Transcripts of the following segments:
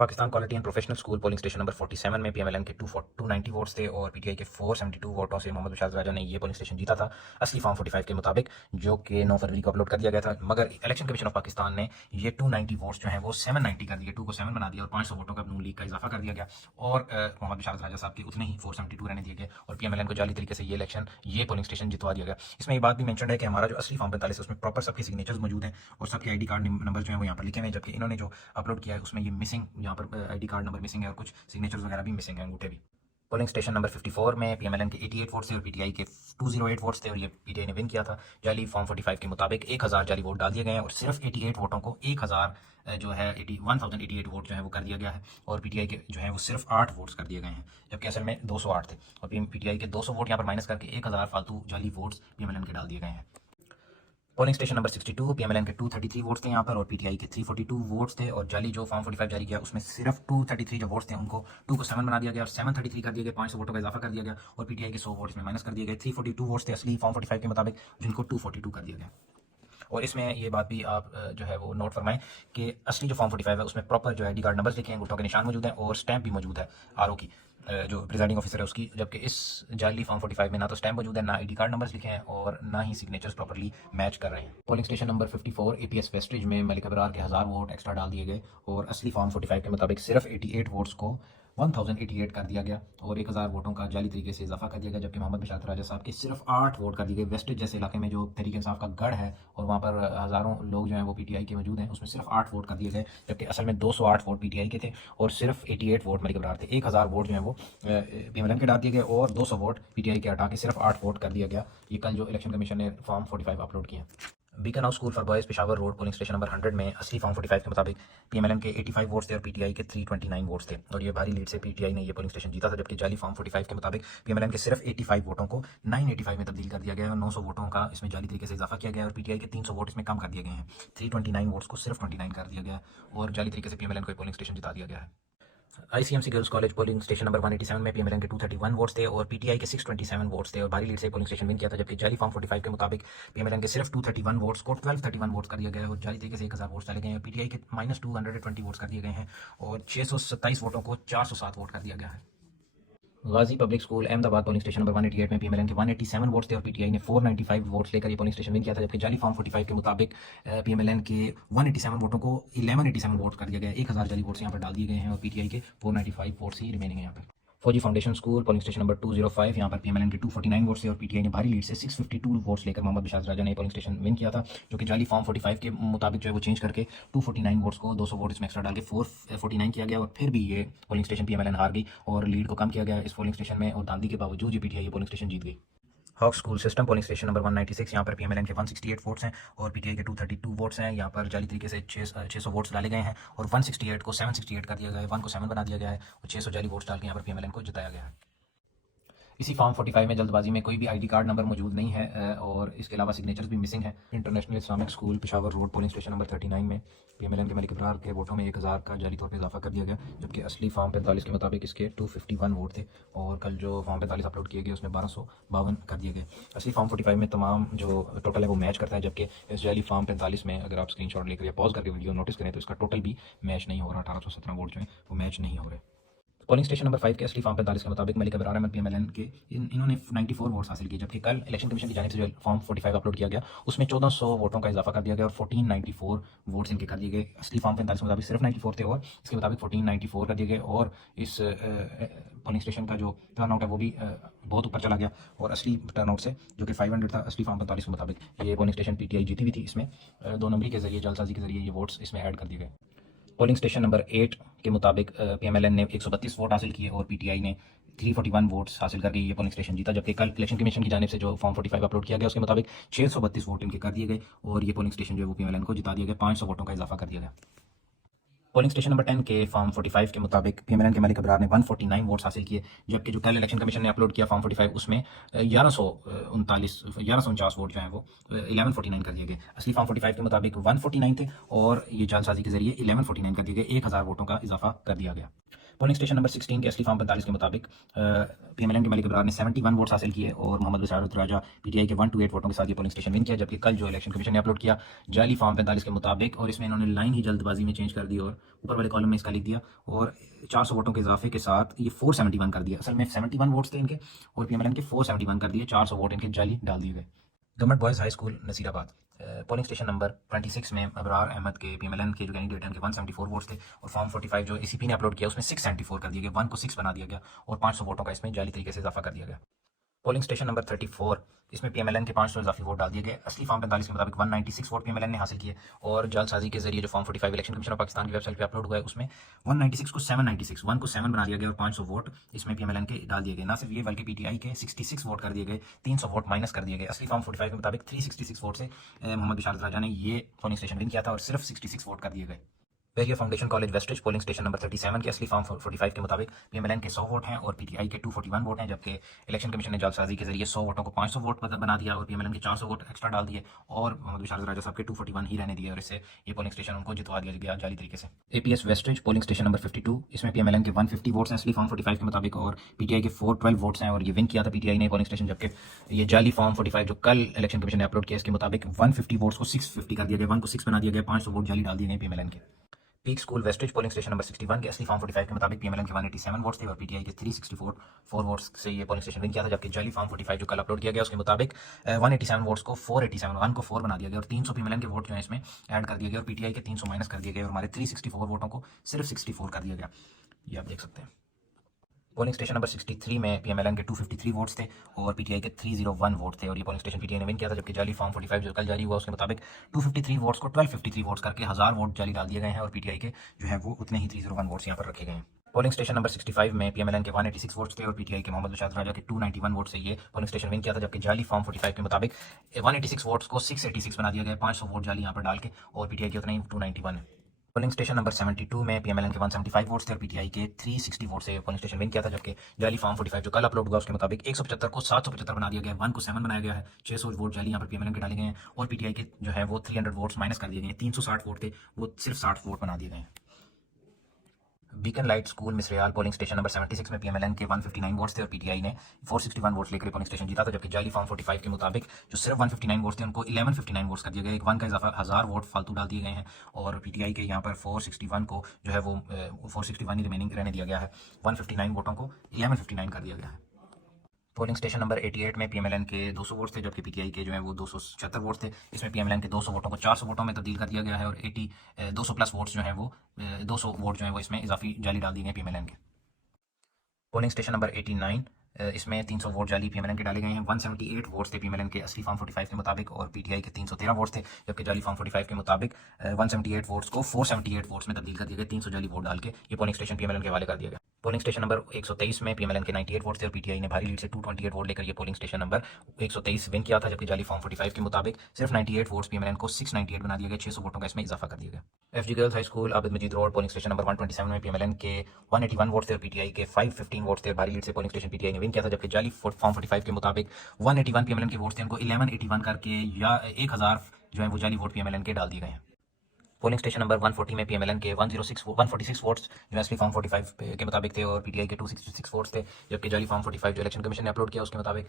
Pakistan quality and professional school polling station number 47 में पीएमएलएन के 290 votes थे और पीटीआई के 472 वोटों से मोहम्मद बशार राजा ने ये पोलिंग स्टेशन जीता था असली फॉर्म 45 के मुताबिक, जो कि 9 फरवरी को अपलोड कर दिया गया था। मगर इलेक्शन कमीशन ऑफ पाकिस्तान ने ये 290 वोट्स जो हैं वो 790 कर दिए, 2 को 7 बना दिया और 500 वोटों का नून लीग का इजाफा कर दिया गया और मोहम्मद बशार राजा साहब के उतने ही 472 रहने दिए गए और पीएमएलएन को जाली तरीके से ये पोलिंग स्टेशन जितवा दिया गया। इसमें ये बात भी मेंशन है कि हमारा जो असली फॉर्म 45 है उसमें प्रॉपर सबके सिग्नेचर्स मौजूद हैं और सबके आईडी कार्ड नंबर जो है वो यहाँ पर लिखे हुए हैं, जबकि इन्होंने जो अपलोड किया है उसमें ये मिसिंग, यहाँ पर आईडी कार्ड नंबर मिसिंग है और कुछ सिग्नेचर्स वगैरह भी मिसिंग है, अंगूठे भी। पोलिंग स्टेशन नंबर 54 में पीएमएलएन के 88 वोट्स थे और पीटीआई के 208 वोट्स थे और ये पीटीआई ने विन किया था। जाली फॉर्म 45 के मुताबिक 1000 जाली वोट डाल दिए गए हैं और सिर्फ 88 वोटों को 1000 जो है 1088 वोट जो है वो कर दिया गया है और पीटीआई के जो है वो सिर्फ 8 वोट्स कर दिए गए हैं, जबकि असल में 208 थे और पीटीआई के 200 वोट यहाँ पर माइनस करके 1000 फालतू जाली वोट्स पीएमएलएन के डाल दिए गए हैं। पोलिंग स्टेशन नंबर 62 पीएमएलएन के 233 वोट्स थे यहाँ पर और पीटीआई के 342 वोट्स थे और जाली जो फॉर्म 45 जारी किया उसमें सिर्फ 233 जो वोट्स थे उनको 2 को 7 बना दिया गया और 733 कर दिया गया, 500 वोटों का इजाफा कर दिया गया और पीटीआई के 100 वोट्स में माइनस कर दिए गए। 342 वोट्स थे असली फॉर्म 45 के मुताबिक, जिनको 242 कर दिया गया। और इसमें ये बात भी आप जो है वो नोट फरमाएं कि असली जो फॉर्म 45 है उसमें प्रॉपर जो आईडी कार्ड नंबर्स लिखे हैं, अंगूठों के निशान मौजूद हैं और स्टैंप भी मौजूद है आरओ की, जो प्रिजाइडिंग ऑफिसर है उसकी, जबकि इस जाली फॉर्म 45 में ना तो स्टैम्प मौजूद है, ना आईडी कार्ड नंबर्स लिखे हैं और ना ही सिग्नेचर्स प्रॉपर्ली मैच कर रहे हैं। Polling station number 54 APS wastage में मलिक अबरार के 1000 वोट एक्स्ट्रा डाल दिए गए और असली फॉर्म 45 के मुताबिक सिर्फ 88 वोट्स को 1088 कर दिया गया और 1000 वोटों का जाली तरीके से इजाफा कर दिया गया, जबकि मोहम्मद बशार राजा साहब के सिर्फ 8 वोट कर दिए गए। वेस्टेज जैसे इलाके में जो तहरीक इंसाफ का गढ़ है और वहाँ पर हज़ारों लोग जो हैं वो पीटीआई के मौजूद हैं, उसमें सिर्फ 8 वोट कर दिए गए, जबकि असल में 208 वोट पीटीआई के थे और सिर्फ 88 वोट मलिक अबरार थे। 1000 वोट जो है वो पीएमएलएन के डाल दिए गए और 200 वोट पीटीआई के हटा के सिर्फ 8 वोट कर दिया गया। ये कल जो इलेक्शन कमीशन ने फॉर्म 45 अपलोड किया। Beacon house school for boys Peshawar road polling station number 100 में असली फॉर्म 45 के मुताबिक पीएमएलएन के 85 वोट्स थे और पीटीआई के 329 वोट्स थे और ये भारी लीड से पीटीआई ने ये पोलिंग स्टेशन जीता था, जबकि जाली फॉर्म 45 के मुताबिक पीएमएलएन के सिर्फ 85 वोटों को 985 में तब्दील कर दिया गया और 900 वोटों का इसमें जाली तरीके से इजाफा किया गया और पीटीआई के 300 वोट इसमें कम कर दिए गए हैं। 329 वोट्स को सिर्फ 29 कर दिया गया और जाली तरीके से पीएमएलएन को पोलिंग स्टेशन जिता दिया गया है। ICMC girls college polling station number 187 में पीएमएलएन के 231 वोट्स थे और पीटीआई के 627 वोट्स थे और भारी लीड से पोलिंग स्टेशन विन किया था, जबकि जाली फॉर्म 45 के मुताबिक पीएमएलएन के सिर्फ 231 वोट्स को 1231 वोट्स कर दिया गया और जाली तरीके से 1000 वोट्स डाले गए हैं। पीटीआई के -220 वोट्स कर दिए गए हैं और 627 वोटों को 407 वोट कर दिया गया है। Ghazi public school Ahmedabad polling station number 188 में पीएमएलएन के 187 वोट्स थे और पीटीआई ने 495 वोट्स लेकर ये पोलिंग स्टेशन विन किया था, जबकि जाली फॉर्म 45 के मुताबिक पीएमएलएन के 187 वोटों को 1187 वोट्स कर दिया गया। 1000 जाली वोट्स यहाँ पर डाल दिए गए हैं और पीटीआई के 495 वोट्स ही रिमेनिंग है यहाँ पर। फौजी foundation school polling station number 205 यहाँ पर पीएमएलएन के 249 वोट्स थे और पीटीआई ने भारी लीड से 652 वोट्स लेकर मोहम्मद बशार राजा ने पोलिंग स्टेशन विन किया था, जो कि जाली फॉर्म 45 के मुताबिक जो है वो चेंज करके 249 वोट्स को 200 वोट इसमें एक्स्ट्रा डाल के 449 किया गया और फिर भी ये पोलिंग स्टेशन पीएमएलएन हार गई और लीड को कम किया गया इस पोलिंग स्टेशन में और दांदी के बावजूद ये पीटीआई ये पोलिंग स्टेशन जीत गई। हॉक school system polling station number 196 यहाँ पर पीएमएलएन के 168 वोट्स हैं और पीटीआई के 232 वोट्स हैं। यहाँ पर जाली तरीके से 600 वोट्स डाले गए हैं और 168 को 768 कर दिया गया है, 1 को 7 बना दिया गया है और 600 जाली वोट्स डाल के यहाँ पर पीएमएलएन को जिताया गया है। इसी फॉर्म 45 में जल्दबाजी में कोई भी आईडी कार्ड नंबर मौजूद नहीं है और इसके अलावा सिग्नेचर्स भी मिसिंग है। International Islamic school Peshawar road polling station number 39 में पीएमएलएन के मलिक अबरार के वोटों में 1000 का जाली तौर पर इजाफा कर दिया गया, जबकि असली फॉर्म 45 के मुताबिक इसके 251 वोट थे और कल जो फॉर्म 45 अपलोड किए गए उसमें 1252 कर दिए गए। असली फॉर्म 45 में तमाम जो टोटल है वो मैच करता है, जबकि इस जाली फॉर्म 45 में अगर आप स्क्रीनशॉट लेकर या पॉज करके वीडियो नोटिस करें तो इसका टोटल भी मैच नहीं हो रहा। 1817 वोट जो है वो मैच नहीं हो रहे। पोलिंग स्टेशन नंबर 5 के असली फॉर्म 45 के मुताबिक मलिक अबरार अहमद पीएमएलएन के इन्होंने 94 वोट्स हासिल किए, जबकि कल इलेक्शन कमीशन की जानिब से जो फॉर्म 45 अपलोड किया गया उसमें 1400 वोटों का इजाफा कर दिया गया और 1494 वोट्स इनके कर दिए गए। असली फॉर्म 45 के मुताबिक सिर्फ 94 थे और इसके मुताबिक 1494 कर दिए गए और इस पोलिंग स्टेशन का जो टर्नआउट है वो भी बहुत ऊपर चला गया और असली टर्नआउट से जो कि 500 था असली फॉर्म 45 के मुताबिक ये पोलिंग स्टेशन पीटीआई जीती हुई थी। इसमें 2 नंबरी के जरिए जलसाजी के जरिए ये वोट्स इसमें ऐड कर दिए गए। पोलिंग स्टेशन नंबर 8 के मुताबिक पीएमएलएन ने 132 वोट हासिल किए और पीटीआई ने 341 वोट्स हासिल करके ये पोलिंग स्टेशन जीता, जबकि कल इलेक्शन कमीशन की जानिब से जो फॉर्म 45 अपलोड किया गया उसके मुताबिक 632 वोट इनके कर दिए गए और ये पोलिंग स्टेशन जो है वो पीएमएलएन को जिता दिया गया, 500 वोटों का इजाफा कर दिया गया। पोलिंग स्टेशन नंबर 10 के फॉर्म 45 के मुताबिक पीएमएलएन के मलिक अबरार ने 149 वोट्स हासिल किए, जबकि जो कल इलेक्शन कमीशन ने अपलोड किया फॉर्म 45 उसमें 1149 वोट जो हैं वो 1149 कर दिए गए। असली फॉर्म 45 के मुताबिक 149 थे और ये जालसाजी के जरिए 1149 कर दिए गए, 1000 वोटों का इजाफा कर दिया गया। पोलिंग स्टेशन नंबर 16 के असली फॉर्म 45 के मुताबिक पीएमएलएन के मलिक अबरार ने 71 वोट्स हासिल किए और मोहम्मद बशारत राजा पीटीआई के 128 वोटों के साथ ये पोलिंग स्टेशन विन किया। जबकि कल जो इलेक्शन कमीशन ने अपलोड किया जाली फॉर्म 45 के मुताबिक, और इसमें इन्होंने लाइन ही जल्दबाजी में चेंज कर दी और ऊपर वाले कॉलम में इसका लिख दिया और 400 वोटों के इजाफे के साथ ये 471 कर दिया। असल में 71 वोट्स थे इनके और पीएमएलएन के 471 कर दिए, 400 वोट इनके जाली डाल दिए गए। Government boys high school Nasirabad polling station number 26 में अबरार अहमद के पीएमएलएन के जो कैंडिडेट हैं उनके 174 वोट्स थे और फॉर्म 45 जो एसीपी ने अपलोड किया उसमें 674 कर दिया गया, 1 को 6 बना दिया गया और 500 वोटों का इसमें जाली तरीके से इजाफा कर दिया गया। पोलिंग स्टेशन नंबर 34 इसमें पीएमएलएन के 500 इजाफी वोट डाल दिए गए। असली फॉर्म 45 के मुताबिक 196 वोट पीएमएलएन ने हासिल किए और जालसाजी के जरिए जो form 45 election commission of Pakistan की वेबसाइट पे अपलोड हुआ है उसमें 196 को 796, 1 को 7 बना दिया गया और 500 वोट इसमें पीएमएलएन के डाल दिए गए। ना सिर्फ ये बल्कि पीटीआई के 66 वोट कर दिए गए, 300 वोट माइनस कर दिए गए। असली फॉर्म 45 के मुताबिक 366 वोट से मोहम्मद बशारत राजा ने ये पोलिंग स्टेशन विन किया था और सिर्फ 66 वोट कर दिए गए। वेरिया foundation college Westridge polling station number 37 के असली फॉर्म 45 के मुताबिक पीएमएलएन के 100 वोट हैं और पीटीआई के 241 वोट हैं। जबकि इलेक्शन कमीशन ने जालसाजी के जरिए 100 वोटों को 500 वोट बना दिया और पीएमएलएन के 400 वोट एक्स्ट्रा डाल दिए और मोहम्मद बशारत राजा साहब के 241 ही रहने दिए और इससे ये पोलिंग स्टेशन उनको जितवा दिया गया जाली तरीके से। APS wastage polling station number 52 इसमें पीएमएलएन के 150 वोट्स हैं असली फॉर्म 45 के मुताबिक और पीटीआई के 412 वोट्स हैं और ये विन किया था पीटीआई ने पोलिंग स्टेशन। जबकि ये जाली फॉर्म 45 जो कल इलेक्शन कमीशन ने अपलोड किया इसके मुताबिक 150 वोट्स को 650 कर दिया गया, 1 को 6 बना दिया गया, 500 वोट जाली डाल दिए गए पीएमएलएन के। Peak school wastage polling station number 61 के असली फॉर्म 45 के मुताबिक पीएमएलएन के 187 वोट्स थे और पीटीआई के 364 वोट्स से ये पोलिंग स्टेशन विन किया था। जबकि जाली फॉर्म 45 जो कल अपलोड किया गया उसके मुताबिक 187 वोट्स को 487, 1 को 4 बना दिया गया और 300 पीएमएलएन के वोट जो है इसमें ऐड कर दिए गए और पीटीआई के 300 माइनस कर दिए गए और हमारे 364 वोटों को सिर्फ 64 कर दिया गया। ये आप देख सकते हैं। पोलिंग स्टेशन नंबर 63 में पीएमएलएन के 253 वोट्स थे और पीटीआई के 301 वोट थे और ये पोलिंग स्टेशन पीटीआई ने विन किया था। जबकि जाली फॉर्म 45 जो कल जारी हुआ उसके मुताबिक 253 वोट्स को 1253 वोट्स करके 1000 वोट जाली डाल दिए गए हैं और पीटीआई के जो है वो उतने ही 301 वोट्स यहाँ पर रखे गए हैं। पोलिंग स्टेशन नंबर 65 में पीएमएलएन के 186 वोट्स थे और पीटीआई के मोहम्मद बशारत राजा के 291 वोट से ये पोलिंग स्टेशन विन किया था। जबकि जाली फॉर्म 45 के मुताबिक 186 वोट्स को 686 बना दिया गया, 500 वोट जाली यहाँ पर डाल के और पीटीआई के उतने ही 291 है। पोलिंग स्टेशन नंबर 72 में पीएमएलएन के 175 वोट्स थे और पीटीआई के 360 वोट से पोलिंग स्टेशन विन किया था। जबकि जाली फॉर्म 45 जो कल अपलोड हुआ उसके मुताबिक 175 को 775 बना दिया गया, 1 को 7 बनाया गया है, 600 वोट जाली यहाँ पर पीएमएलएन के डाले गए हैं और पीटीआई के जो है वो 300 वोट्स माइनस कर दिए गए हैं, 360 वोट थे वो सिर्फ 60 वोट बना दिए गए हैं। Beacon light school Misrial polling station number 76 में पीएमएलएन के 159 वोट्स थे और पीटीआई ने 461 वोट्स लेकर पोलिंग स्टेशन जीता था। जबकि जाली फॉर्म 45 के मुताबिक जो सिर्फ 159 वोट्स थे उनको 1159 वोट्स कर दिया गया, एक 1 का इजाफा 1000 वोट फालतू डाल दिए गए हैं और पीटीआई के यहाँ पर 461 को जो है वो 461 ही रिमेनिंग रहने दिया गया है, 159 वोटों को 1159 कर दिया गया है। पोलिंग स्टेशन नंबर 88 में पीएमएलएन के 200 वोट्स थे जबकि पीटीआई के जो है वो 276 वोट्स थे। इसमें पीएमएलएन के 200 वोटों को 400 वोटों में तब्दील कर दिया गया है और 200 प्लस वोट्स जो हैं वो 200 वोट जो है वो इसमें इजाफी जाली डाल दिए गए पीएमएलएन के। पोलिंग स्टेशन नंबर 89 इसमें 300 वोट जाली पीएमएलएन के डाले गए हैं, 178 वोट्स थे पीएमएलएन के असली फॉर्म 45 के मुताबिक और पीटीआई के 313 वोट्स थे। जबकि जाली फॉर्म 45 के मुताबिक 178 वोट्स को 478 वोट्स में तब्दील कर दिया गया, 300 जाली वोट डाल के ये पोलिंग स्टेशन पीएमएलएन के हवाले कर दिया गया। पोलिंग स्टेशन नंबर 123 में पीएमएलएन के 98 वोट थे और पीटीआई ने भारी लीड से 228 वोट लेकर ये पोलिंग स्टेशन नंबर 123 विन किया था। जबकि जाली फॉर्म 45 के मुताबिक सिर्फ 98 वोट्स पीएमएलएन को 698 बना दिया गया, 600 वोटों का इसमें इजाफा कर दिया गया। FG girls high school Abid Majeed road polling station number 127 में पीएमएलएन के 181 वोट थे और पीटीआई के 515 वोट थे, भारी लीड से पोलिंग स्टेशन पीटीआई ने विन किया था। जबकि जाली फॉर्म 45 के मुताबिक 181 पीएमएलएन के वोट थे उनको 1181 करके या 1000 जो है वो जाली वोट पीएमएलएन के डाल दिए गए हैं। पोलिंग स्टेशन नंबर 140 में पीएमएलएन के 146 वोट्स जो असली फॉर्म 45 के मुताबिक थे और पीटीआई के 266 वोट्स थे। जबकि जाली फॉर्म 45 जो इलेक्शन कमीशन ने अपलोड किया उसके मुताबिक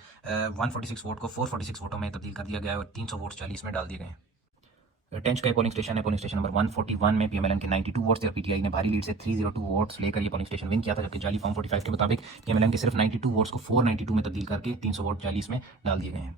146 वोट को 446 वोटों में तब्दील कर दिया गया और 300 वोट्स जाली इसमें डाल दिए गए हैं। टेंच का पोलिंग स्टेशन है, पोलिंग स्टेशन नंबर 141 में पीएमएलएन के 92 वोट्स थे और पीटीआई ने भारी लीड से 302 वोट्स लेकर ये पोलिंग स्टेशन विन किया था। जबकि जाली फॉर्म 45 के मुताबिक पीएमएलएन के सिर्फ 92 वोट्स को 492 में तब्दील करके 300 वोट जाली इसमें डाल दिए गए हैं।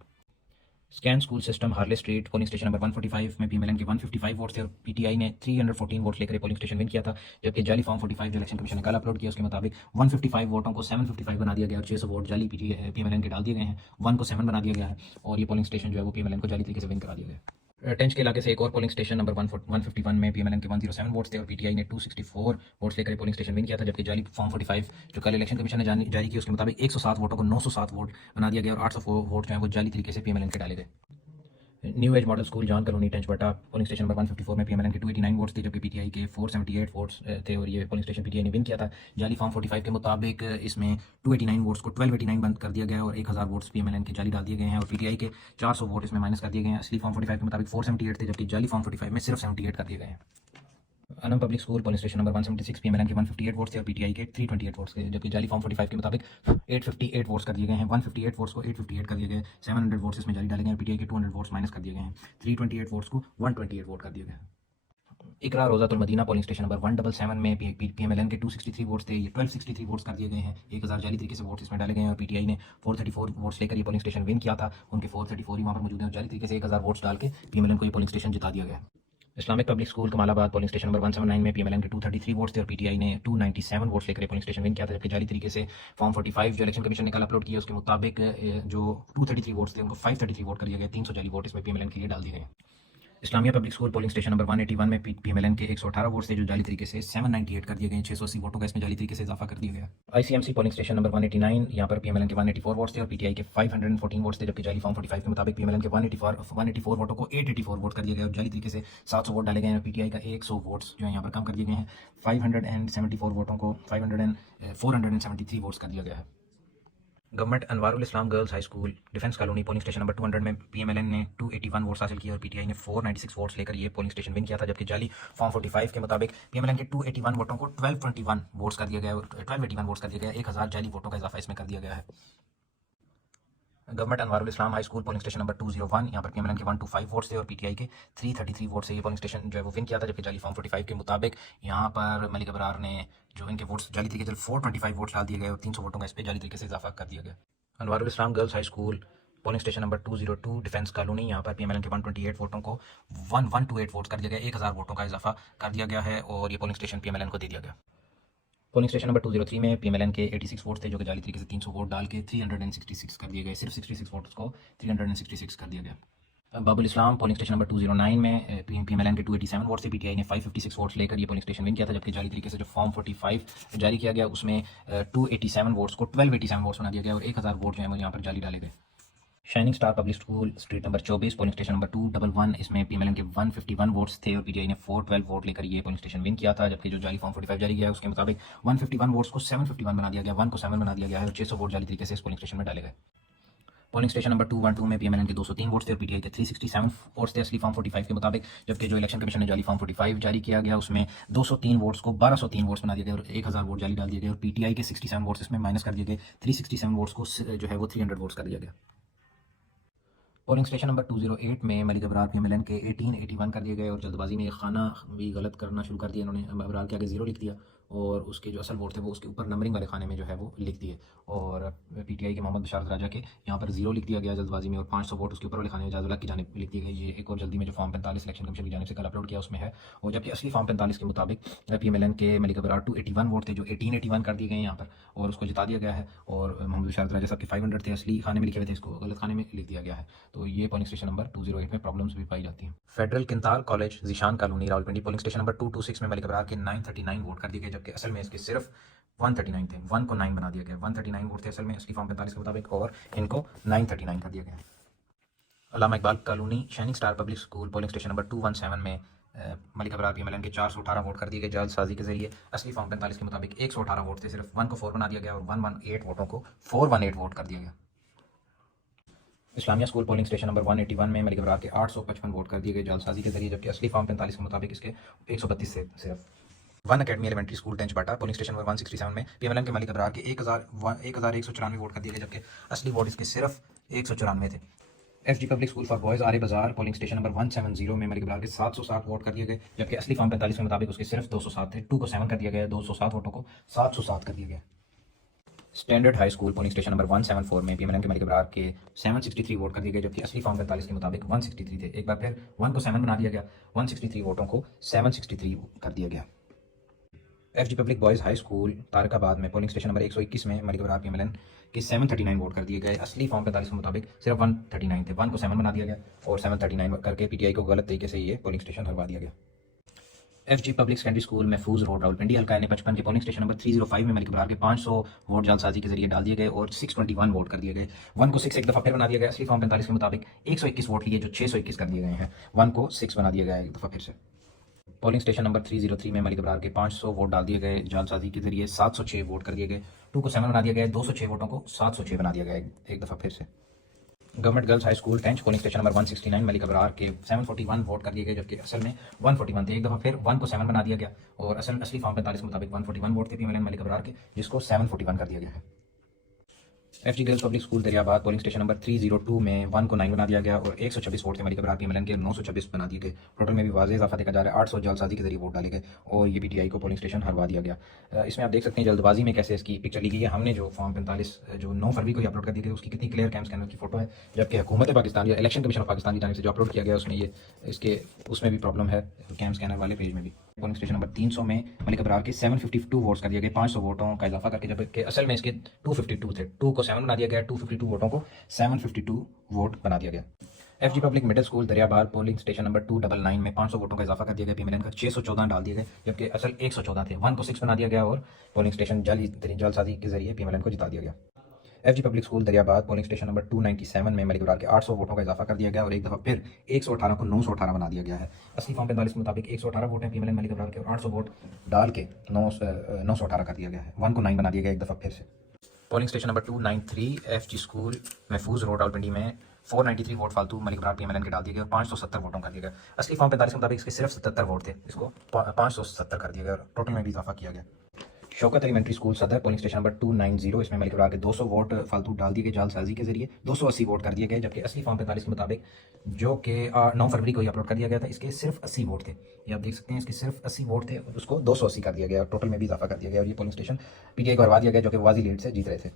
Scan school system Harley street polling station number 145 में पीएमएलएन के 155 वोट्स थे और पीटीआई ने 314 वोट्स लेकर पोलिंग स्टेशन विन किया था। जबकि जाली फॉर्म 45 जो इलेक्शन कमीशन ने कल अपलोड किया उसके मुताबिक 155 वोटों को 755 बना दिया गया और 600 वोट जाली पीएमएलएन के डाल दिए गए हैं, 1 को 7 बना दिया गया है और ये पोलिंग स्टेशन जो है वो पीएमएलएन को जाली तरीके से विन करा दिया गया। टेंच के इलाके से एक और पोलिंग स्टेशन नंबर 151 में पीएमएलएन के 107 वोट्स थे और पीटीआई ने 264 वोट्स लेकर पोलिंग स्टेशन विन किया था। जबकि जाली फॉर्म 45 जो कल इलेक्शन कमीशन ने जारी की उसके मुताबिक 107 वोटों को 907 वोट बना दिया गया और 804 वोट जो है वो जाली तरीके से पीएमएलएन के डाले गए। New age model school John colony tench बटा पोलिंग स्टेशन नंबर 154 में पीएमएलएन के 289 वोट्स थे जबकि पीटीआई के 478 वोट्स थे और ये पोलिंग स्टेशन पीटीआई ने विन किया था। जाली फॉर्म 45 के मुताबिक इसमें 289 वोट्स को 1289 बंद कर दिया गया और 1000 वोट्स पीएमएलएन के जाली डाल दिए गए हैं और पीटीआई के 400 वोट इसमें माइनस कर दिए गए हैं। असली फॉर्म 45 के मुताबिक 478 थे जबकि जाली फॉर्म 45 में सिर्फ 78 कर दिए गए हैं। Anam public school polling station number 176 PMLN के 158 वोट्स थे और पीटीआई के 328 वोट्स थे, जबकि जाली फॉर्म 45 के मुताबिक 858 वोट्स कर दिए गए हैं। 158 वोट्स को 858 कर दिए गए, 700 वोट्स इसमें जाली डाले गए और पीटीआई के 200 वोट्स माइनस कर दिए गए हैं। 328 वोट्स को 128 वोट कर दिए गए हैं। इकरा रोज़ातुल मदीना पोलिंग स्टेशन नंबर 177 में पीएमएलएन के 263 वोट्स थे, ये 1263 वोट्स कर दिए गए हैं। 1000 जाली तरीके से वोट्स इसमें डाले गए हैं और पीटीआई ने 434 वोट्स लेकर ये पोलिंग स्टेशन विन किया था। उनके 434 ही वहाँ पर मौजूद हैं। जाली तरीके से 1000 वोट्स डाल के पीएमएलएन को ये पोलिंग स्टेशन जिता दिया गया। Islamic public school Kamalabad polling station number 179 में पीएमएलएन के 233 वोट्स थे और पीटीआई ने 297 वोट्स लेकर पोलिंग स्टेशन विन किया था, जबकि जाली तरीके से फॉर्म 45 जो इलेक्शन कमीशन ने कल अपलोड किया उसके मुताबिक जो 233 वोट्स थे उनको 533 वोट कर दिया गया। 300 जाली वोट इसमें पीएमएलएन के लिए डाल दिए गए। Islamia public school polling station number 181 में पीएमएलएन के 118 वोट्स थे जो जाली तरीके से 798 कर दिए गए। 680 वोटों का इसमें जाली तरीके से इजाफा कर दिया गया। आईसीएमसी पोलिंग स्टेशन नंबर 189 यहाँ पर पीएमएलएन के 184 वोट्स थे और पीटीआई के 514 वोट्स थे, जबकि जाली फॉर्म 45 के मुताबिक पीएमएलएन के 184 वोटों को 884 वोट कर दिया गया और जाली तरीके से 700 वोट डाले गए हैं। पीटीआई का 100 वोट्स जो है यहाँ पर कम कर दिए गए हैं। 574 वोटों को 473 वोट्स कर दिया गया है। Government Anwarul Islam girls high school defence colony polling station number 200 में पीएमएलएन ने 281 वोट्स हासिल किए और पीटीआई ने 496 वोट्स लेकर ये पोलिंग स्टेशन विन किया था, जबकि जाली फॉर्म 45 के मुताबिक पीएमएलएन के 281 वोटों को 1221 वोट्स कर दिया गया और 1281 वोट्स कर दिया गया। 1000 जाली वोटों का इजाफा इसमें कर दिया गया है। Government Anwarul Islam high school polling station number 201 यहाँ पर पीएमएलएन के 125 वोट्स थे और पीटीआई के 333 वोट से ये पोलिंग स्टेशन जो है वो विन किया था, जबकि जाली फॉर्म 45 के मुताबिक यहाँ पर मलिक अबरार ने जो इनके वोट्स जाली तरीके से 425 वोट्स डाल दिए गए और 300 वोटों का इस पर जाली तरीके से इजाफा कर दिया गया। Anwarul Islam girls high school polling station number 202 defence colony यहाँ पर पीएमएलएन के 128 वोटों को 1128 वोट्स कर दिया गया। 1000 वोटों का इजाफा कर दिया गया है और ये पोलिंग स्टेशन पीएमएलएन को दे दिया गया। पोलिंग स्टेशन नंबर 203 में पीएमएलएन के 86 वोट थे जो कि जाली तरीके से 300 वोट डाल के 366 कर दिए गए। सिर्फ 66 वोट्स को 366 कर दिया गया। बाबुल इस्लाम पोलिंग स्टेशन नंबर 209 में पीएमएलएन के 287 वोट से पीटीआई ने 556 वोट्स लेकर ये पोलिंग स्टेशन विन किया था, जबकि जाली तरीके से जो फॉर्म 45 जारी किया गया उसमें 287 वोट्स को 1287 वोट्स बना दिया गया और 1000 वोट जो है वो यहाँ पर जाली डाले गए। Shining star public school street number 24 polling station number 211 इसमें पीएमएलएन के 151 वोट्स थे और पीटीआई ने 412 वोट लेकर ये पोलिंग स्टेशन विन किया था, जबकि जो जाली फॉर्म 45 जारी किया है उसके मुताबिक 151 वोट्स को 751 बना दिया गया, 1 को 7 बना दिया गया है और 600 वोट जाली तरीके से इस पोलिंग स्टेशन में डाले गए। पोलिंग स्टेशन नंबर 212 में पीएमएलएन के 203 वोट्स थे और पीटीआई के 367 वोट्स थे असली फॉर्म 45 के मुताबिक, जबकि जो इलेक्शन कमीशन ने जाली फॉर्म 45 जारी किया गया उसमें 203 वोट्स को 1203 वोट्स बना दिए गए और 1000 वोट जाली डाल दिए गए और पीटीआई के 67 वोट्स इसमें माइनस कर दिए गए। 367 वोट्स को जो है वो 300 वोट्स कर दिया गया। पोलिंग स्टेशन नंबर 208 में मलिक अबरार पीएमएलएन के 1881 कर दिए गए और जल्दबाजी में खाना भी गलत करना शुरू कर दिया इन्होंने। अबरार के आगे 0 लिख दिया और उसके जो असल वोट थे वो उसके ऊपर नंबरिंग वाले खाने में जो है वो लिख दिए और पीटीआई के मोहम्मद बशारत राजा के यहाँ पर 0 लिख दिया गया जल्दबाजी में और 500 वोट उसके ऊपर वाले खाने में जाजुल्ला की जानिब लिख दिए गए। ये एक और जल्दी में जो फॉर्म 45 इलेक्शन कमीशन की जानिब से कल अपलोड किया उसमें है। और जबकि असली फॉर्म 45 के मुताबिक पीएमएलएन के मलिक अबरार 281 वोट थे जो 1881 कर दिए गए यहाँ पर और उसको जिता दिया गया है और मोहम्मद बशारत राजा साहब के 500 थे असली खाने में लिखे हुए थे, इसको गलत खाने में लिख दिया गया है। तो ये पोलिंग स्टेशन नंबर 208 में प्रॉब्लम्स भी पाई जाती हैं। फेडरल किंताल college Zeeshan colony Rawalpindi polling station number 226 में मलिक अबरार के 939 वोट कर दिए गए, जबकि असल में इसके सिर्फ 139 थे, 1 को 9 बना दिया गया। 139 वोट थे असल में असली फॉर्म 45 के मुताबिक और इनको 939 कर दिया गया। Allama Iqbal colony shining star public school polling station number 217 में मलिक अबरार पीएमएलएन के 418 वोट कर दिए गए जालसाजी के जरिए। असली फॉर्म 45 के मुताबिक 118 वोट थे, सिर्फ 1 को 4 बना दिया गया और 118 वोटों को 418 वोट कर दिया गया। Islamia school polling station number 181 में मलिक अबरार के 855 वोट कर दिए गए जालसाजी के जरिए, जबकि असली फॉर्म 45 के मुताबिक इसके 132 से सिर्फ। One academy elementary school Tench Bhatta polling station number 167 में पीएमएलएन के मलिक अबरार के 1194 वोट कर दिए गए, जबकि असली वोट इसके सिर्फ 194 थे। FG public school for boys आरे बाजार पोलिंग स्टेशन नंबर 170 में मलिक अबरार के 707 वोट कर दिए गए, जबकि असली फॉर्म 45 के मुताबिक उसके सिर्फ 207 थे। 2 को 7 कर दिया गया, 207 वोटों को 707 कर दिया गया। Standard high school polling station number 174 में पीएमएलएन के मलिक अबरार के 763 वोट कर दिए गए, जबकि असली फॉर्म 45 के मुताबिक 163 थे। एक बार फिर 1 को 7 बना दिया गया, 163 वोटों को 763 कर दिया गया। FG public boys high school Tariqabad में पोलिंग स्टेशन नंबर 121 में मलिक अबरार पीएमएलएन के 739 वोट कर दिए गए। असली फॉर्म 45 के मुताबिक सिर्फ 139 थे, 1 को 7 बना दिया गया और 739 करके पीटीआई को गलत तरीके से ये पोलिंग स्टेशन हरवा दिया गया। FG public secondary school Mahfooz road Rawalpindi हल्का ने 55 के पोलिंग स्टेशन नंबर 305 में मलिक अबरार के 500 वोट जालसाजी के जरिए डाल दिए गए और 621 वोट कर दिए गए। 1 को 6 एक दफ़ा फिर बना दिया गया। असली फॉर्म 45 के मुताबिक 121 वोट लिए जो 621 कर दिए गए हैं, 1 को 6 बना दिया गया एक दफ़ा फिर से। पोलिंग स्टेशन नंबर 303 में मलिक अबरार के 500 वोट डाल दिए गए जालसाजी के जरिए, 706 वोट कर दिए गए। 2 को 7 बना दिया गया, 206 वोटों को 706 बना दिया गया एक दफ़ा फिर से। Government girls high school tench polling station number 169 Malik Abrar के 741 वोट कर दिए गए, जबकि असल में 141 थे। एक दफ़ा फिर 1 को 7 बना दिया गया और असली फॉर्म 45 के मुताबिक 141 वोट थे पीएमएलएन मलिक अबरार के, जिसको 741 कर दिया गया है। FG girls public school Dariyabad polling station number 302 में 1 को 9 बना दिया गया और 126 वोट थे मलिक अबरार पीएमएलएन के, 926 बना दिए गए। टोटल में भी वाज़ेह इजाफा देखा जा रहा है। 800 जालसाजी के जरिए वोट डाले गए और ये पीटीआई को पोलिंग स्टेशन हरवा दिया गया। इसमें आप देख सकते हैं जल्दबाजी में कैसे इसकी पिक्चर ली गई है। हमने जो फॉर्म 45 जो 9 फरवरी को अपलोड कर दी गई उसकी कितनी क्लियर कैम स्कैनर की फोटो है, जबकि हुकूमत पाकिस्तान या इलेक्शन कमीशन ऑफ पाकिस्तान की जानिब से जो अपलोड किया गया उसमें ये इसके उसमें भी प्रॉब्लम है, कैम स्कैनर वाले पेज में भी। पोलिंग स्टेशन नंबर 300 में मलिक अबरार के 752 वोट्स कर दिए गए, 500 वोटों का इजाफा करके, जबकि असल में इसके 252 थे। 2 को 7 बना दिया गया, 252 वोटों को 752 वोट बना दिया गया। FG public middle school Dariyabad polling station number 299 में 500 वोटों का इजाफा कर दिया गया पीएमएलएन का, 614 डाल दिए गए, जबकि असल 114 थे। 1 को 6 बना दिया गया और पोलिंग स्टेशन जालसाजी के जरिए पीएमएलएन को जिता दिया गया। FG public school Dariyabad polling station number 297 में मलिक अबरार के 800 वोटों का इजाफा कर दिया गया और एक दफ़ा फिर 118 को 918 बना दिया गया है। असली फॉर्म 45 के मुताबिक 118 वोट हैं पीएमएलएन मलिक अबरार के और 800 वोट डाल के 918 कर दिया गया है। 1 को 9 बना दिया गया एक दफ़ा फिर से। Polling station number 293 FG school Mahfooz road Rawalpindi में 493 वोट फालतू मलिक अबरार पीएमएलएन के डाल दिए गए और 570 वोटों कर दिया गया। असली फॉर्म 45 के मुताबिक इसके सिर्फ 77 वोट थे, इसको 570 कर दिया गया और टोटल में भी इजाफा किया गया। शौकत एलिमेंट्री स्कूल सदर पोलिंग स्टेशन नंबर 290, इसमें मलिक अबरार के 200 वोट फालतू डाल दिए गए जालसाजी के जरिए, 280 वोट कर दिए गए, जबकि असली फॉर्म 45 के मुताबिक जो कि 9 फरवरी को ही अपलोड कर दिया गया था इसके सिर्फ 80 वोट थे। ये आप देख सकते हैं इसके सिर्फ 80 वोट थे, उसको 280 कर दिया गया और टोटल में भी इजाफा कर दिया गया और ये पोलिंग स्टेशन पीटीआई को हरवा दिया गया जो कि वाजी लीड से जीत रहे थे।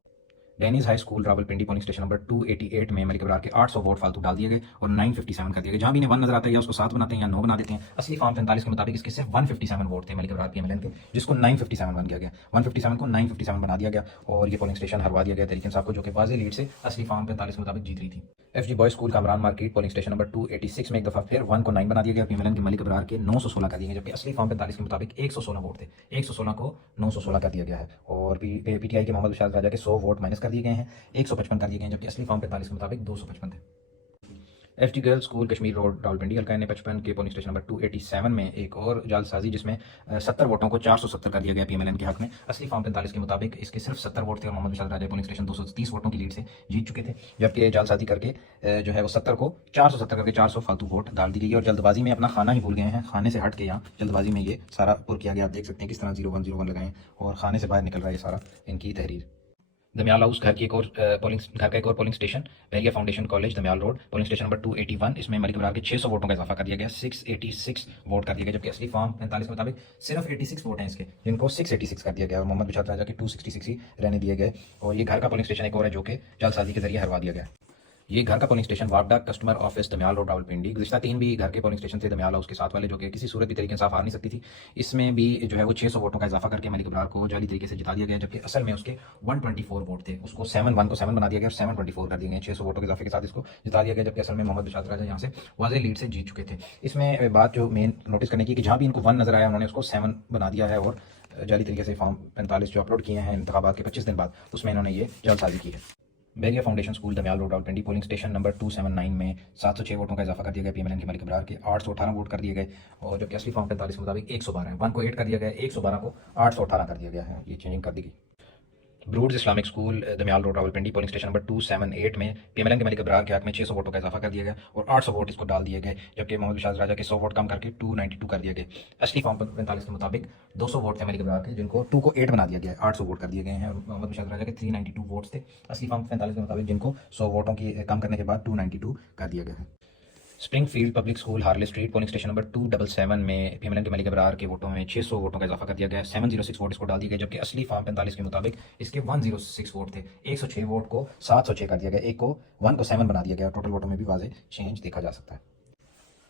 Dennis high school Rawalpindi polling station number 288 में मलिक अबरार के 800 वोट फालतू डाल दिए गए और 957 कर दिए गए। जहां भी इन्हें 1 नजर आता है या उसको 7 बनाते हैं या 9 बना देते हैं। असली फॉर्म 45 के मुताबिक इसके सिर्फ 157 वोट थे मलिक अबरार पीएमएलएन के, जिसको 957 बन गया 157 को 957 बना दिया गया और ये पोलिंग स्टेशन हरवा दिया गया तहरीक इंसाफ को, जो कि वाज़ेह लीड से असली फॉर्म 45 के मुताबिक जीत रही थी। FG boys school Kamran market polling station number 286 में एक दफा फिर 1 को 9 बना दिया गया पीएमएलएन के मलिक अबरार के 916 कर दिए गए, जबकि असली फॉर्म 45 के मुताबिक 116 वोट थे। 116 को 916 कर दिया गया है और पीटीआई के मोहम्मद बिशाल राजा के 100 वोट माइनस कर दिए गए हैं, 155 कर दिए गए हैं, जबकि असली फॉर्म 45 के मुताबिक 255 थे। FG girls school Kashmir road Rawalpindi हल्का ने 55 के पोलिंग स्टेशन नंबर 287 में एक और जालसाजी जिसमें 70 वोटों को 470 कर दिया गया पीएमएलएन के हक में। असली फॉर्म 45 के मुताबिक इसके सिर्फ 70 वोट थे और मोहम्मद बिशाल राजा पोलिंग स्टेशन 230 वोटों की लीड से जीत चुके थे, जबकि जालसाजी करके जो है वो 70 को 470 करके 400 फालतू वोट डाल दी गई और जल्दबाजी में अपना खाना ही भूल गए हैं। खाने से हट के यहाँ जल्दबाजी में ये सारा पुर किया गया। आप देख सकते हैं किस तरह 0101 लगाए और खाने से बाहर निकल रहा है ये सारा इनकी तहरीर। दमियाल हाउस घर का एक और polling station Bahria foundation college Dhamial road polling station number 281, इसमें मलिक अबरार के 600 वोटों का इजाफा कर दिया गया, 686 वोट कर दिया गया, जबकि असली फॉर्म 45 के मुताबिक सिर्फ 86 वोट हैं इसके, जिनको 686 कर दिया गया और मोहम्मद बिशाल राजा के 266 ही रहने दिए गए। और ये घर का पोलिंग स्टेशन एक और है जो कि जालसाजी के जरिए हरवा दिया गया। ये घर का पोलिंग स्टेशन वापडा customer office Dhamial road Rawalpindi, गुज़िश्ता 3 भी घर के पोलिंग स्टेशन थे दमियाल हाउस के साथ वाले, जो कि किसी सूरत भी तरीके से हार नहीं सकती थी। इसमें भी जो है वो 600 वोटों का इजाफा करके मलिक अबरार को जाली तरीके से जिता दिया गया, जबकि असल में उसके 124 वोट थे, उसको 1 को 7 बना दिया गया और 724 कर दिए गए। 600 वोटों के इजाफे के साथ इसको जिता दिया गया, जबकि असल में मोहम्मद बिशाल राजा यहाँ से वाज़ेह लीड से जीत चुके थे। इसमें बात जो मेन नोटिस करने की कि जहाँ भी इनको 1 नजर आया उन्होंने उसको 7 बना दिया है और जाली तरीके से फॉर्म 45 जो अपलोड किए हैं इंतखाबात के 25 दिन बाद उसमें इन्होंने ये जालसाजी की है। Bahria foundation school Dhamial road Rawalpindi polling station number 279 में 706 वोटों का इजाफा कर दिया गया पीएमएलएन के मलिक अबरार के, 818 वोट कर दिए गए और जबकि असली फॉर्म 45 के मुताबिक 112 है। 1 को 8 कर दिया गया, 112 को 818 कर दिया गया है, ये चेंजिंग कर दी गई। ब्रूड्स Islamic school Dhamial road Rawalpindi polling station number 278 में पीएमएलएन के मलिक अबरार के हक में 600 वोटों का इजाफा कर दिया गया और 800 वोट इसको डाल दिए गए, जबकि मोहम्मद बिशाल राजा के 100 वोट कम करके 292 कर दिए गए। असली फॉर्म 45 के मुताबिक 200 वोट थे मलिक अबरार के, जिनको 2 को 8 बना दिया गया, 800 वोट कर दिए गए हैं और मोहम्मद बिशाल राजा के 392 वोट्स थे। असली फॉर्म 45 के मुताबिक जिनको 100 वोटों की कम करने के बाद 292 कर दिया गया है। Springfield public school Harley street polling station number 277 में पीएमएलएन के मलिक अबरार के वोटों में 600 वोटों का इजाफा कर दिया गया, 706 वोट इसको डाल दिए गए, जबकि असली फॉर्म 45 के मुताबिक इसके 106 वोट थे। 106 वोट को 706 कर दिया गया, 1 को 7 बना दिया गया, टोटल वोटों में भी वाज़ेह चेंज देखा जा सकता है।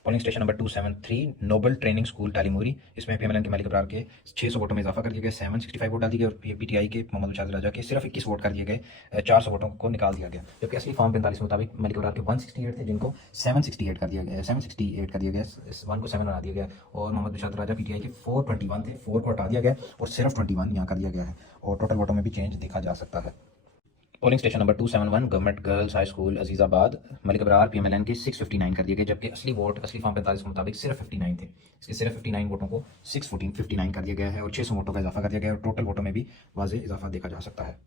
Polling station number 273 noble training school Talimori, इसमें पीएमएलएन के मलिक अबरार के 600 वोटों में इजाफा कर दिया गया, 765 वोट डाल दिए गए और पीटीआई के मोहम्मद बिशाल राजा के सिर्फ 21 वोट कर दिए गए, 400 वोटों को निकाल दिया गया, जबकि असली फॉर्म 45 के मुताबिक मलिक अबरार के 168 थे, जिनको 768 कर दिया गया, 768 कर दिया गया, 1 को 7 बना दिया गया और मोहम्मद बिशाल राजा पीटीआई के 421 थे, 4 को हटा दिया गया और सिर्फ 21 यहाँ कर दिया गया है और टोटल वोटों में भी चेंज देखा जा सकता है। Polling station number 271 government girls high school Azizabad Malik Abrar PMLN के 659 कर दिए गए, जबकि असली फॉर्म 45 के मुताबिक सिर्फ 59 थे। इसके सिर्फ 59 वोटों को 659 कर दिया गया है और 600 वोटों का इजाफा कर दिया गया और टोटल वोटों में भी वाज़ेह इजाफा देखा जा सकता है।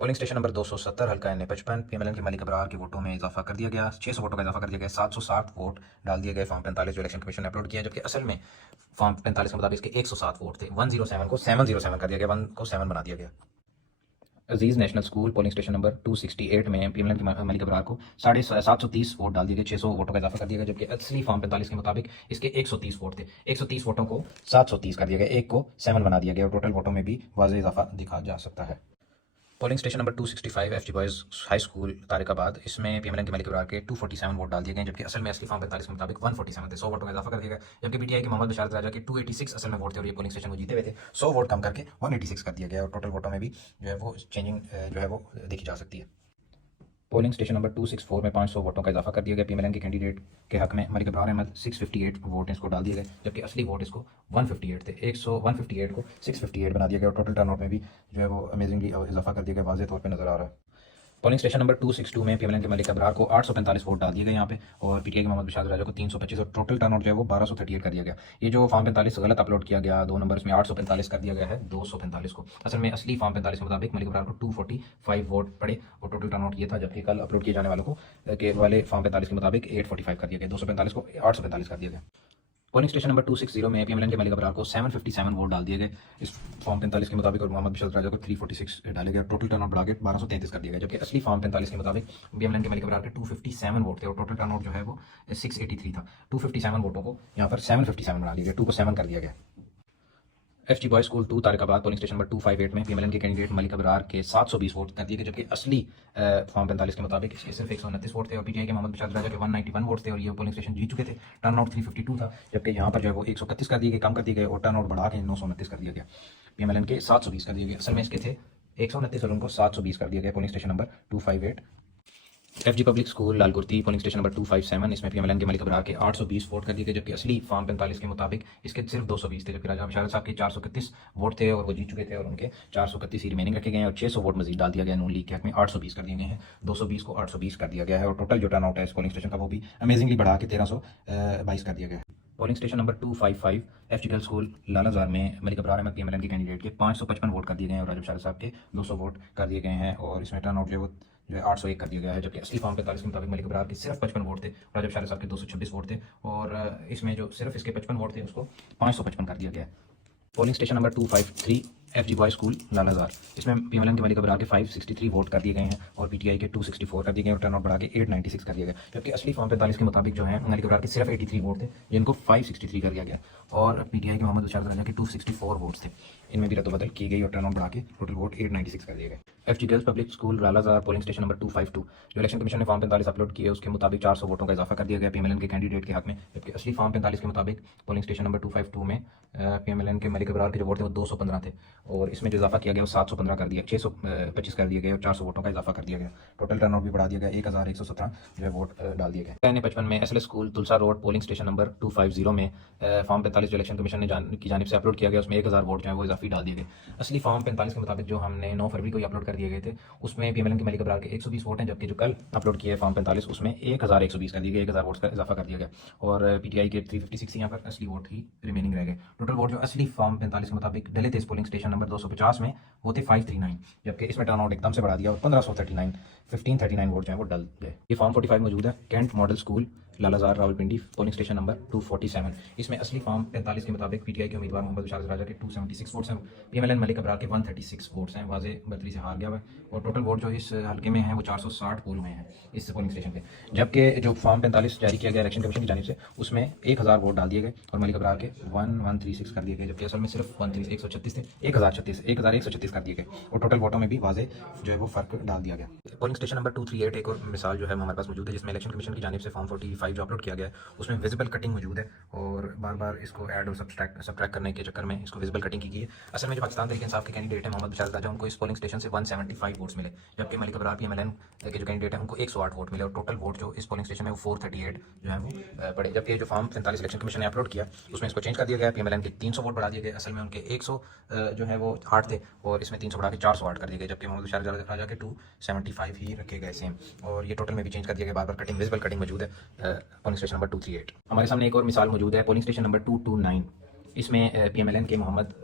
पोलिंग स्टेशन नंबर 270 हल्का एन 55 पीएमएलएन के मलिक अबरार के वोटों में इजाफा कर दिया गया, 600 वोटों का इजाफा कर दिया गया, 760 वोट डाल दिए गए फॉर्म 45 जो इलेक्शन कमीशन ने अपलोड किया, जबकि असल में फॉर्म 45 के मुताबिक इसके 107 वोट थे। 107 को 707 कर दिया गया, 1 को 7 बना दिया गया। Aziz national school polling station number 268 में पीएमएलएन के मलिक अबरार को 730 वोट डाल दिए गए, 600 वोटों का इजाफा कर दिया गया, जबकि असली फॉर्म 45 के मुताबिक इसके 130 वोट थे। 130 वोटों को 730 कर दिया गया, 1 को 7 बना दिया गया और टोटल वोटों में भी वाज़ेह इजाफा दिखा जा सकता है। Polling station number 265 FG boys high school Tariqabad, इसमें पीएमएलएन के मलिक अबरार के 247 वोट डाल दिए गए, जबकि असल में असली फॉर्म 45 के मुताबिक 147 थे। 100 वोटों का इजाफा कर दिया गया, जबकि पीटीआई के मोहम्मद बशारत राजा के 286 असल में वोट थे और ये पोलिंग स्टेशन को जीते हुए थे। 100 वोट कम करके 186 कर दिया गया और टोटल वोटों में भी जो है वो चेंजिंग जो है वो देखी जा सकती है। पोलिंग स्टेशन नंबर 264 में 500 वोटों का इजाफा कर दिया गया। पीएमएलएन के कैंडिडेट के हक में मलिक अबरार अहमद 658 वोट इसको डाल दिए गए, जबकि असली वोट इसको 158 थे। 158 को 658 बना दिया गया और टोटल टर्नआउट में भी जो है वो अमेजिंगली इजाफा कर दिया गया, वाज़ेह तौर पर नजर आ रहा है। पोलिंग स्टेशन नंबर 262 में पीएमएलएन के मलिक अबरार को 845 वोट डाल दिए गए यहाँ पे और पीटीआई के मोहम्मद बशारत राजा को 325 और टोटल टर्नआउट जो है वो 1238 कर दिया गया। ये जो फॉर्म 45 गलत अपलोड किया गया, 2 नंबर इसमें 845 कर दिया गया है 245 को। असल में असली फॉर्म 45 के मुताबिक मलिक अबरार को 245 वोट पड़े और टोटल टर्नआउट ये था, जबकि कल अपलोड किए जाने वालों को के वाले फॉर्म 45 के मुताबिक 845 कर दिया गया, 245 को 845 कर दिया गया। पोलिंग स्टेशन नंबर 260 में पीएमएलएन के मलिक अबरार को 757 वोट डाल दिए गए इस फॉर्म 45 के मुताबिक और मोहम्मद बशारत राजा को 346 डाले गए, टोटल टर्नआउट बढ़ा के 1233 कर दिया गया, जबकि असली फॉर्म 45 के मुताबिक पीएमएलएन के मलिक अबरार के 257 वोट थे और टोटल टर्नआउट जो है वो 683 था। 257 वोटों को यहाँ पर 757 बना दिया गया, 2 को 7 कर दिया गया। FG boy school 2 Tariqabad polling station number 258 में पीएमएलएन के कैंडिडेट मलिक अबरार के 720 वोट कर दिए गए, जबकि असली फॉर्म 45 के मुताबिक इसके सिर्फ 129 वोट थे और पीटीआई के मोहम्मद बशारत राजा के 191 वोट थे और ये पोलिंग स्टेशन जीत चुके थे। टर्नआउट 352 था, जबकि यहाँ पर जो है वो 131 कर दिए गए, कम कर दिए गए और टर्नआउट बढ़ा के 929 कर दिया गया। पीएमएलएन के 720 कर दिए गए, असल में इसके थे 129 और उनको 720 कर दिया गया। Polling station number 258 FG public school Lalkurti polling station number 257, इसमें पीएमएलएन के मलिक अबरार के 820 वोट कर दिए गए, जबकि असली फॉर्म 45 के मुताबिक इसके सिर्फ 220 थे, जबकि राजा बशारत साहब के 431 वोट थे और वो जीत चुके थे और उनके 431 ही रिमेनिंग रखे गए हैं और 600 वोट मजीद डाल दिया गया। नून लीग के हक में 820 कर दिए गए हैं, 220 को 820 कर दिया गया है और टोटल जो टर्नआउट है इस पोलिंग स्टेशन का वो भी अमेजिंगली बढ़ा के 1322 कर दिया गया है। Polling station number 255 FG girls school Lalazar में मलिक अबरार अहमद पीएमएलएन के कैंडिडेट के 555 वोट कर दिए गए हैं और राजा बशारत साहब के 200 वोट कर दिए गए हैं और इसमें टर्नआउट जो है 801 कर दिया गया है, जबकि असली फॉर्म 45 के मुताबिक मलिक अबरार के सिर्फ 55 वोट थे, राजा बशारत साहब के 226 वोट थे और इसमें जो सिर्फ इसके 55 वोट थे उसको 555 कर दिया गया है। Polling station number 253 FG boy school Lalazar, इसमें पीएमएलएन के मलिक अबरार के 563 वोट कर दिए गए हैं और पीटीआई के 264 कर दिए गए और टर्नआउट बढ़ा के 896 कर दिया गया, जबकि असली फॉर्म 45 के मुताबिक जो है मलिक अबरार के सिर्फ 83 वोट थे जिनको 563 कर दिया गया और पीटीआई के मोहम्मद बशारत राजा के 264 वोट्स थे, इनमें भी रद्दबदल की गई और टर्नआउट बढ़ा के टोटल वोट 896 कर दिए गए। FG girls public school Lalazar polling station number 252 जो इलेक्शन कमीशन ने फॉर्म 45 अपलोड किए उसके मुताबिक 400 वोटों का इजाफा कर दिया गया पीएमएलएन के कैंडिडेट के हक में, जबकि असली फॉर्म 45 के मुताबिक पोलिंग स्टेशन नंबर 252 में पीएमएलएन के मलिक अबरार के जो वोट थे वो 215 थे और इसमें जो इजाफा किया गया वो 715 कर दिया, 625 कर दिए गए और 400 वोटों का इजाफा कर दिया गया। टोटल टर्नआउट भी बढ़ा दिया गया, 1117 जो है वोट डाल दिए गए। एन 55 में एसएल स्कूल तुलसा रोड पोलिंग स्टेशन नंबर 250 में फॉर्म 45 जो इलेक्शन कमीशन ने की जानिब से अपलोड किया गया उसमें 1000 वोट जो है वो इजाफी डाल दिए गए। असली फॉर्म 45 के मुताबिक जो हमने 9 फरवरी को अपलोड कर दिए गए थे उसमें पीएमएलएन के मलिक अबरार के 120 वोट हैं, जबकि जो कल अपलोड किए फॉर्म 45 उसमें 1120 कर दिए गए, 1000 वोट का इजाफा कर दिया गया और पीटीआई के 356 यहाँ पर असली वोट ही रिमेनिंग रह गए। टोटल वोट जो असली फॉर्म 45 के मुताबिक डले थे इस पोलिंग स्टेशन नंबर 250 में वो थे 539, जबकि इसमें टर्नआउट एकदम से बढ़ा दिया और 1539 वोट जो है वो डल गए। ये फॉर्म 45 मौजूद है cantt model school Lalazar Rawalpindi polling station number 247, इसमें असली फॉर्म 45 के मुताबिक पीटीआई के उम्मीदवार मोहम्मद बशारत राजा के 276 वोट्स हैं, पीएमएलएन मलिक अबरार के 136 वोट्स हैं, वाज़ेह बर्तरी से हार गया हुआ है और टोटल वोट जो इस हल्के में है वो 460 पोल हुए हैं इस पोलिंग स्टेशन पे, जबकि जो फॉर्म 45 जारी किया गया इलेक्शन कमीशन की जानिब से उसमें 1000 वोट डाल दिए गए और मलिक अबरार के 1136 कर दिए गए, जबकि असल में सिर्फ 136 थे, 1136 कर दिए गए और टोटल वोटों में भी वाज़ेह जो है वो फर्क डाल दिया गया। पोलिंग स्टेशन नंबर 238 एक और मिसाल जो है हमारे पास मौजूद है जिसमें इलेक्शन कमीशन की जानिब से फॉर्म 45 जो अपलोड किया गया है उसमें विजिबल कटिंग मौजूद है और बार बार इसको ऐड और सब्ट्रैक्ट करने के चक्कर में इसको विजिबल कटिंग की गई है। असल में जो पाकिस्तान तहरीक इंसाफ के कैंडिडेट हैं मोहम्मद बशारत राजा उनको इस पोलिंग स्टेशन से 175 वोट्स मिले, जबकि मलिक अबरार पीएमएलएन के जो कैंडिडेट हैं उनको 108 वोट मिले और टोटल वोट जो इस पोलिंग स्टेशन में वो 438 जो है वो पड़े, जबकि जो फॉर्म 45 इलेक्शन कमीशन ने अपलोड किया उसमें इसको चेंज कर दिया गया, पीएमएलएन के 300 वोट बढ़ा दिए गए, असल में उनके 100 जो है वो 8 थे और इसमें 300 बढ़ा के 408 कर दिए गए, जबकि मोहम्मद बशारत राजा के 275 ही रखे गए सेम और ये टोटल में भी चेंज कर दिया गया, बार बार कटिंग विजिबल कटिंग मौजूद है। पोलिंग स्टेशन नंबर 238 हमारे सामने एक और मिसाल मौजूद है पोलिंग स्टेशन नंबर 229, इसमें पीएमएलएन के मोहम्मद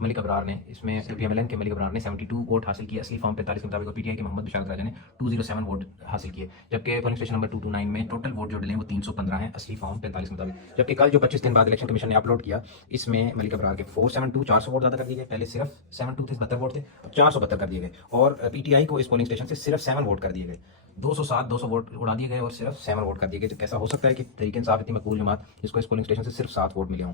मलिक अबरार ने इसमें PMLN के मलिक अबरार ने 72 वोट हासिल किए असली फॉर्म 45 के मुताबिक, और PTI के मोहम्मद बिशारत राजा ने 207 वोट हासिल किए। जबकि पोलिंग स्टेशन नंबर 229 में टोटल वोट जो डले वो 315 हैं असली फॉर्म 45 के मुताबिक। जबकि कल जो 25 दिन बाद इलेक्शन कमीशन ने अपलोड किया, इसमें मलिक अबरार के 472 400 वोट ज़्यादा कर दिए गए। पहले सिर्फ 72 थे, 72 वोट थे, 472 कर दिए गए। और PTI को इस पोलिंग स्टेशन से सिर्फ 7 वोट कर दिए गए। 207 200 वोट उड़ा दिए गए और सिर्फ 7 वोट कर दिए गए। तो कैसा हो सकता है कि तहरीक इंसाफ इतनी मकबूल जमात जिसको इस पोलिंग स्टेशन से सिर्फ 7 वोट मिले हों।